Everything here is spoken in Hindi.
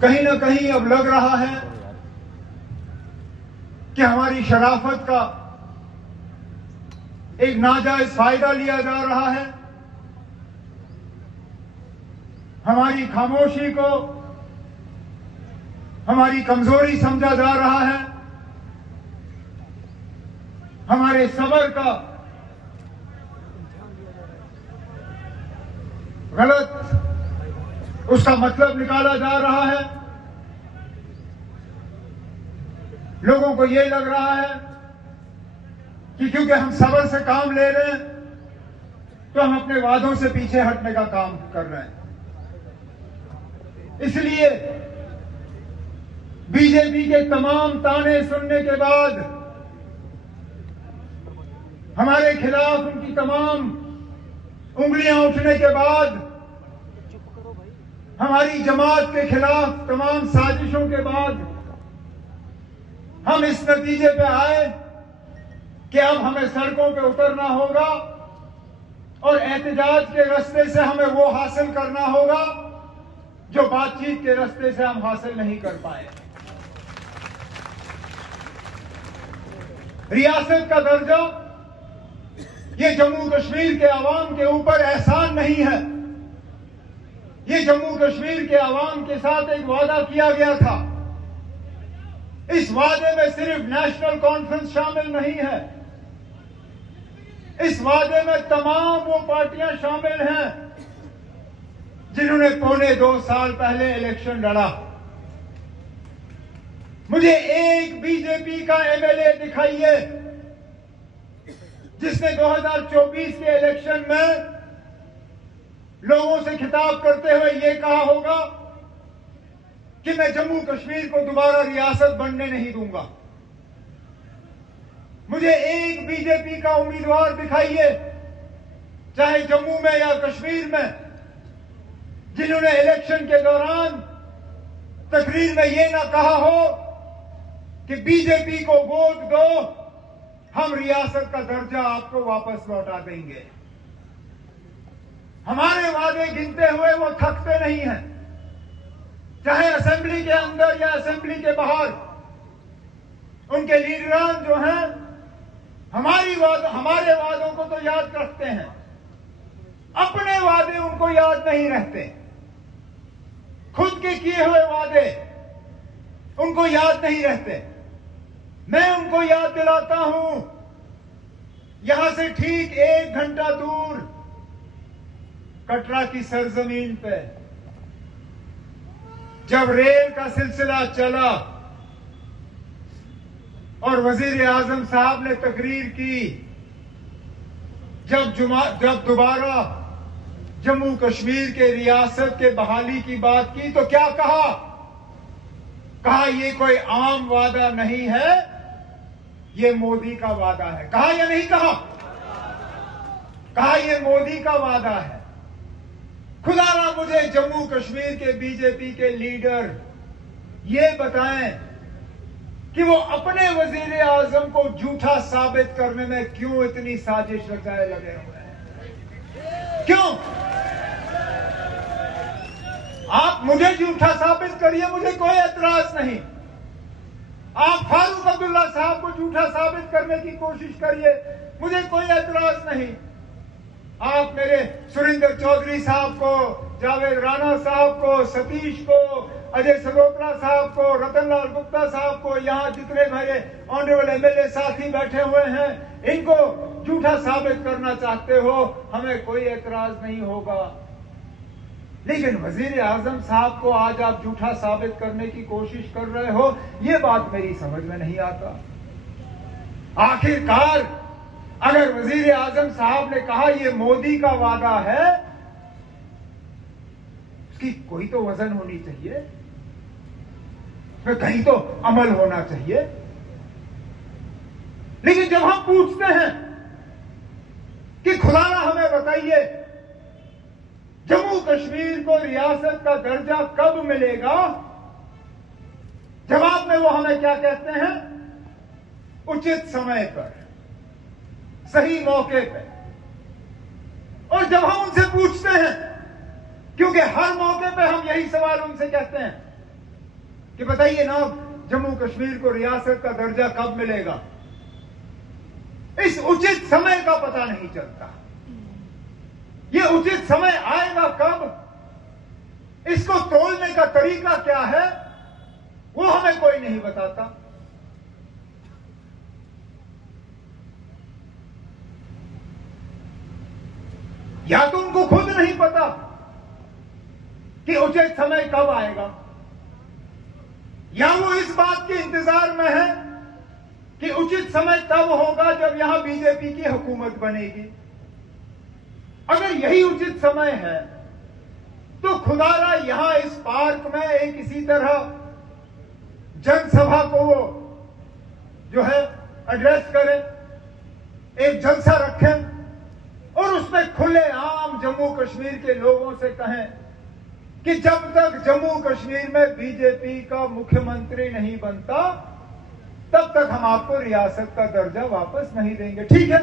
कहीं ना कहीं अब लग रहा है कि हमारी शराफत का एक नाजायज फायदा लिया जा रहा है, हमारी खामोशी को हमारी कमजोरी समझा जा रहा है, हमारे सब्र का गलत उसका मतलब निकाला जा रहा है। लोगों को यह लग रहा है कि क्योंकि हम सब्र से काम ले रहे हैं तो हम अपने वादों से पीछे हटने का काम कर रहे हैं। इसलिए बीजेपी के तमाम ताने सुनने के बाद, हमारे खिलाफ उनकी तमाम उंगलियां उठने के बाद, हमारी जमात के खिलाफ तमाम साजिशों के बाद हम इस नतीजे पे आए कि अब हमें सड़कों पे उतरना होगा और एहतजाज के रास्ते से हमें वो हासिल करना होगा जो बातचीत के रास्ते से हम हासिल नहीं कर पाए। रियासत का दर्जा ये जम्मू कश्मीर के अवाम के ऊपर एहसान नहीं है। ये जम्मू कश्मीर के अवाम के साथ एक वादा किया गया था। इस वादे में सिर्फ नेशनल कॉन्फ्रेंस शामिल नहीं है, इस वादे में तमाम वो पार्टियां शामिल हैं जिन्होंने 2.25 साल पहले इलेक्शन लड़ा। मुझे एक बीजेपी का एमएलए दिखाइए जिसने 2024 के इलेक्शन में लोगों से खिताब करते हुए यह कहा होगा कि मैं जम्मू कश्मीर को दोबारा रियासत बनने नहीं दूंगा। मुझे एक बीजेपी का उम्मीदवार दिखाइए, चाहे जम्मू में या कश्मीर में, जिन्होंने इलेक्शन के दौरान तकरीर में यह ना कहा हो कि बीजेपी को वोट दो, हम रियासत का दर्जा आपको वापस लौटा देंगे। हमारे वादे गिनते हुए वो थकते नहीं हैं, चाहे असेंबली के अंदर या असेंबली के बाहर। उनके लीडरान जो हैं हमारे वादों को तो याद रखते हैं, अपने वादे उनको याद नहीं रहते। खुद के किए हुए वादे उनको याद नहीं रहते। मैं उनको याद दिलाता हूं, यहां से ठीक 1 घंटा दूर कटरा की सरजमीन पे जब रेल का सिलसिला चला और वजीर आजम साहब ने तकरीर की, जब दोबारा जम्मू कश्मीर के रियासत के बहाली की बात की तो क्या कहा? कहा ये कोई आम वादा नहीं है, ये मोदी का वादा है। कहा या नहीं कहा? कहा ये मोदी का वादा है। खुदारा मुझे जम्मू कश्मीर के बीजेपी के लीडर ये बताएं कि वो अपने वजीर आजम को झूठा साबित करने में क्यों इतनी साजिश रचाए लगे हुए हैं? क्यों? आप मुझे झूठा साबित करिए, मुझे कोई एतराज नहीं। आप फारूक अब्दुल्ला साहब को झूठा साबित करने की कोशिश करिए, मुझे कोई एतराज नहीं। आप मेरे सुरेंद्र चौधरी साहब को, जावेद राणा साहब को, सतीश को, अजय सरोत्रा साहब को, रतनलाल गुप्ता साहब को, यहां जितने मेरे ऑनरेबल एमएलए साथी बैठे हुए हैं, इनको झूठा साबित करना चाहते हो, हमें कोई एतराज नहीं होगा। लेकिन वजीर आजम साहब को आज आप झूठा साबित करने की कोशिश कर रहे हो, ये बात मेरी समझ में नहीं आता। आखिरकार अगर वजीर आजम साहब ने कहा ये मोदी का वादा है, उसकी कोई तो वजन होनी चाहिए, फिर कहीं तो अमल होना चाहिए। लेकिन जब हम पूछते हैं कि खुदारा हमें बताइए जम्मू कश्मीर को रियासत का दर्जा कब मिलेगा, जवाब में वो हमें क्या कहते हैं? उचित समय पर, सही मौके पे। और जब हम उनसे पूछते हैं, क्योंकि हर मौके पे हम यही सवाल उनसे कहते हैं कि बताइए ना, जम्मू कश्मीर को रियासत का दर्जा कब मिलेगा? इस उचित समय का पता नहीं चलता। ये उचित समय आएगा कब? इसको तोलने का तरीका क्या है, वो हमें कोई नहीं बताता। या तो उनको खुद नहीं पता कि उचित समय कब आएगा, या वो इस बात के इंतजार में है कि उचित समय तब होगा जब यहां बीजेपी की हुकूमत बनेगी। अगर यही उचित समय है तो खुदारा यहां इस पार्क में एक इसी तरह जनसभा को वो जो है एड्रेस करें, एक जलसा रखें और उसमें खुले आम जम्मू कश्मीर के लोगों से कहें कि जब तक जम्मू कश्मीर में बीजेपी का मुख्यमंत्री नहीं बनता तब तक हम आपको रियासत का दर्जा वापस नहीं देंगे। ठीक है,